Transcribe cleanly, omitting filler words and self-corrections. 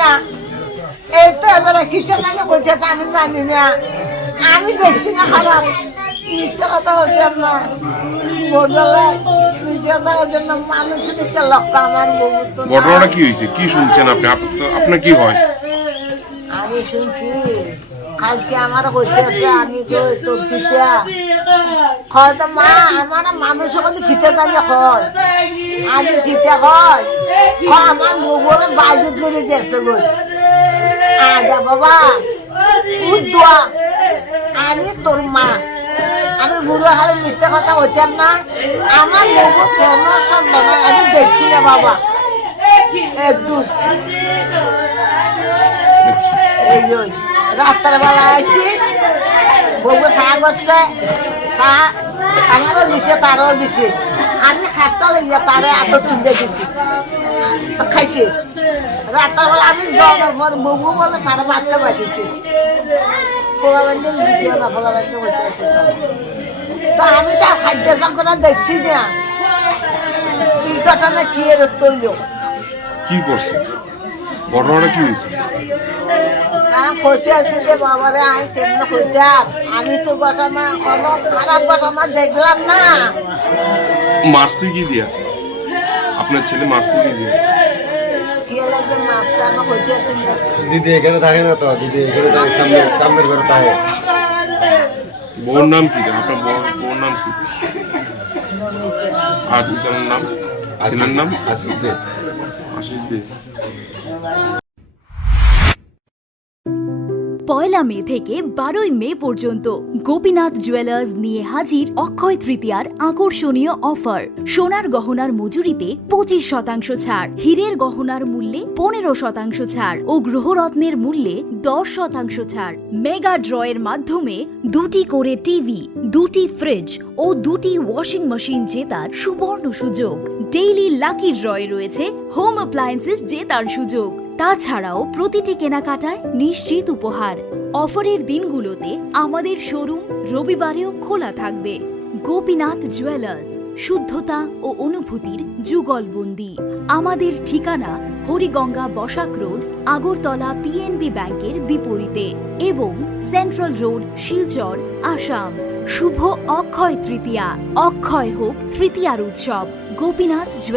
না। এই তো এবারে কিসে জানি বলতেছে আমি জানি না, আমি দেখছি না খারাপ মিথ্যে কথা হচ্ছেন না বদলে মিথ্যে কথার জন্য মানুষের দিকে লক্ষ্য আমার বহু তো না। ঘটনাটা কি হয়েছে, কি শুনছেন আপনি? আপনার কি হয়? আমি শুনছি কালকে আমার হইতেছে, আমি কই তোর পিতা কয় তো মা আমার মানুষ কিন্তু খিচে জানি কয় আমি খিচে কয় আমার বউরে বাইরে করে গেছে গো। আজা বাবা উদ্দোয়া আমি তোর মা, আমি বুড়ো হারে মিথ্যে কথা হইতাম না। আমার বউ কোনো সন্দেহ নাই, আমি দেখছি না বাবা একদূর। এই ওই রাত্রের বেলা আইছি বউ চা করছে, চা আমারও দিছে তারও দিছে, আমি খাটটা লইয়া তারে এত তুলে দিছি খাইছে। রাত্রের বেলা আমি যাওয়ার পর বউ বলে তারা বাঁধতে পাঠিয়েছে, ফোলা বান্ধে দিও না, ফোলা বান্ধে বসে আছে। তো আমি তার খাদ্য সংকট দেখছি না কি ঘটনা কি এর তৈল কি করছে, ঘটনাটা কি হয়েছে? কইতে আসি যে বাবারে আমি কেমন কইতাম, আমি তো ঘটনা কোনো খারাপ ঘটনা দেখলাম না। মারছে কি দিয়া? আপনার ছেলে মারছে কি দিয়া? কি লাগে মাছ আমার কইতে আসি না। দিদি এখানে থাকে না তো, দিদি এখানে থাকে, সামনের ঘরে থাকে। বউর নাম কি? আপনার বউর নাম কি? আর পিতার নাম, ছেলের নাম? আশিস দে। আশিস দে। পয়লা মে থেকে 12ই মে পর্যন্ত গোপীনাথ জুয়েলার্স নিয়ে হাজির অক্ষয় তৃতীয়ার আকর্ষণীয় অফার। সোনার গহনার মজুরিতে 25% ছাড়, হীরের গহনার মূল্যে 15% ছাড় ও গ্রহরত্নের মূল্যে 10% ছাড়। মেগা ড্রয়ের মাধ্যমে 2টি করে টিভি, 2টি ফ্রিজ ও 2টি ওয়াশিং মেশিন জেতার সুবর্ণ সুযোগ। ডেইলি লাকি ড্রয়ে রয়েছে হোম অ্যাপ্লায়েন্সেস জেতার সুযোগ। তাছাড়াও প্রতিটি কেনাকাটায় নিশ্চিত উপহার। অফারের দিনগুলোতে আমাদের শোরুম রবিবারেও খোলা থাকবে। গোপীনাথ জুয়েলার্স, শুদ্ধতা ও অনুভূতির যুগলবন্দি। আমাদের ঠিকানা হরিগঙ্গা বসাক রোড, আগরতলা পিএনবি ব্যাংকের বিপরীতে এবং সেন্ট্রাল রোড, শিলচর, আসাম। শুভ অক্ষয় তৃতীয়া, অক্ষয় হোক তৃতীয়ার উৎসব। গোপীনাথ জুয়েলার্স।